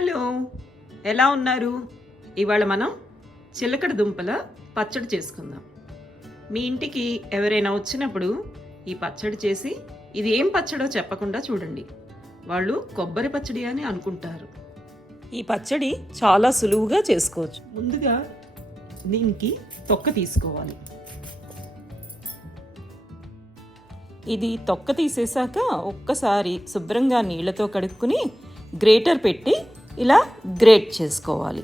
Hello, ఎలా ఉన్నారు? ఇవాళ మనం చిలకడ దుంపల పచ్చడి చేసుకుందాం. మీ ఇంటికి ఎవరైనా వచ్చినప్పుడు ఈ పచ్చడి చేసి ఇది ఏం పచ్చడో చెప్పకుండా చూడండి. వాళ్ళు కొబ్బరి పచ్చడి అని అనుకుంటారు. ఈ పచ్చడి చాలా సులువుగా చేసుకోవచ్చు. ముందుగా దీనికి తొక్క తీసుకోవాలి. ఇది తొక్క తీసేశాక ఒక్కసారి శుభ్రంగా నీళ్ళతో కడుక్కుని గ్రేటర్ పెట్టి ఇలా గ్రేట్ చేసుకోవాలి.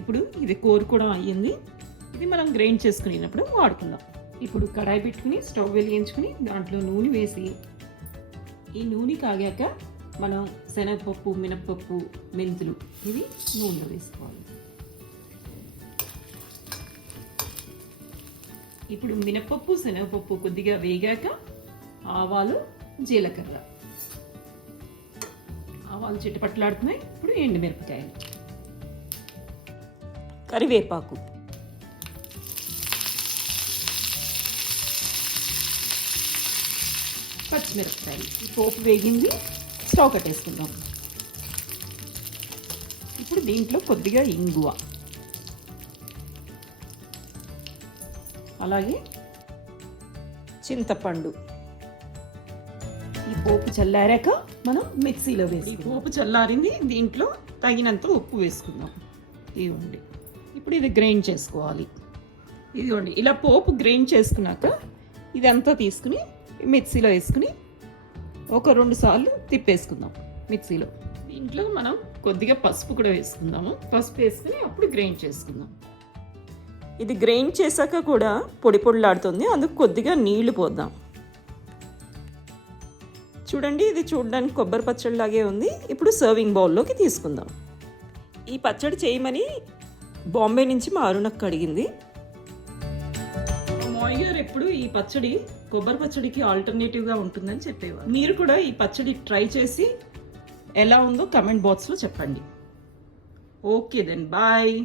ఇప్పుడు ఇది కోరు కూడా అయ్యింది. ఇది మనం గ్రైండ్ చేసుకునేటప్పుడు వాడుకుందాం. ఇప్పుడు కడాయి పెట్టుకుని స్టవ్ వెలిగించుకుని దాంట్లో నూనె వేసి ఈ నూనె కాగాక మనం శనగపప్పు, మినప్పప్పు, మెంతులు ఇవి నూనెలో వేసుకోవాలి. ఇప్పుడు మినప్పప్పు, శనగపప్పు కొద్దిగా వేగాక ఆవాలు, జీలకర్ర, ఆవాలు చిటపట్లాడుతున్నాయి. ఇప్పుడు ఎండుమిరపకాయలు, కరివేపాకు, పచ్చిమిరపకాయలు. ఈ పోపు వేగింది, స్టవ్ కట్టేసుకుందాం. ఇప్పుడు దీంట్లో కొద్దిగా ఇంగువ, అలాగే చింతపండు. ఈ పోపు చల్లారాక మనం మిక్సీలో వేసి, ఈ పోపు చల్లారింది, దీంట్లో తగినంత ఉప్పు వేసుకుందాం. ఇదిగోండి, ఇప్పుడు ఇది గ్రైండ్ చేసుకోవాలి. ఇదిగోండి, ఇలా పోపు గ్రైండ్ చేసుకున్నాక ఇదంతా తీసుకుని మిక్సీలో వేసుకుని ఒక 2 సార్లు తిప్పేసుకుందాం మిక్సీలో. దీంట్లో మనం కొద్దిగా పసుపు కూడా వేసుకుందాము. పసుపు వేసుకుని అప్పుడు గ్రైండ్ చేసుకుందాం. ఇది గ్రైండ్ చేశాక కూడా పొడి పొడిలాడుతుంది, అందుకు కొద్దిగా నీళ్లు పోద్దాం. చూడండి, ఇది చూడడానికి కొబ్బరి పచ్చడిలాగే ఉంది. ఇప్పుడు సర్వింగ్ బౌల్లోకి తీసుకుందాం. ఈ పచ్చడి చేయమని బాంబే నుంచి మా అరుణక్క అడిగింది. మా మామయ్య గారు ఎప్పుడు ఈ పచ్చడి కొబ్బరి పచ్చడికి ఆల్టర్నేటివ్గా ఉంటుందని చెప్పేవారు. మీరు కూడా ఈ పచ్చడి ట్రై చేసి ఎలా ఉందో కమెంట్ బాక్స్లో చెప్పండి. Okay then, bye.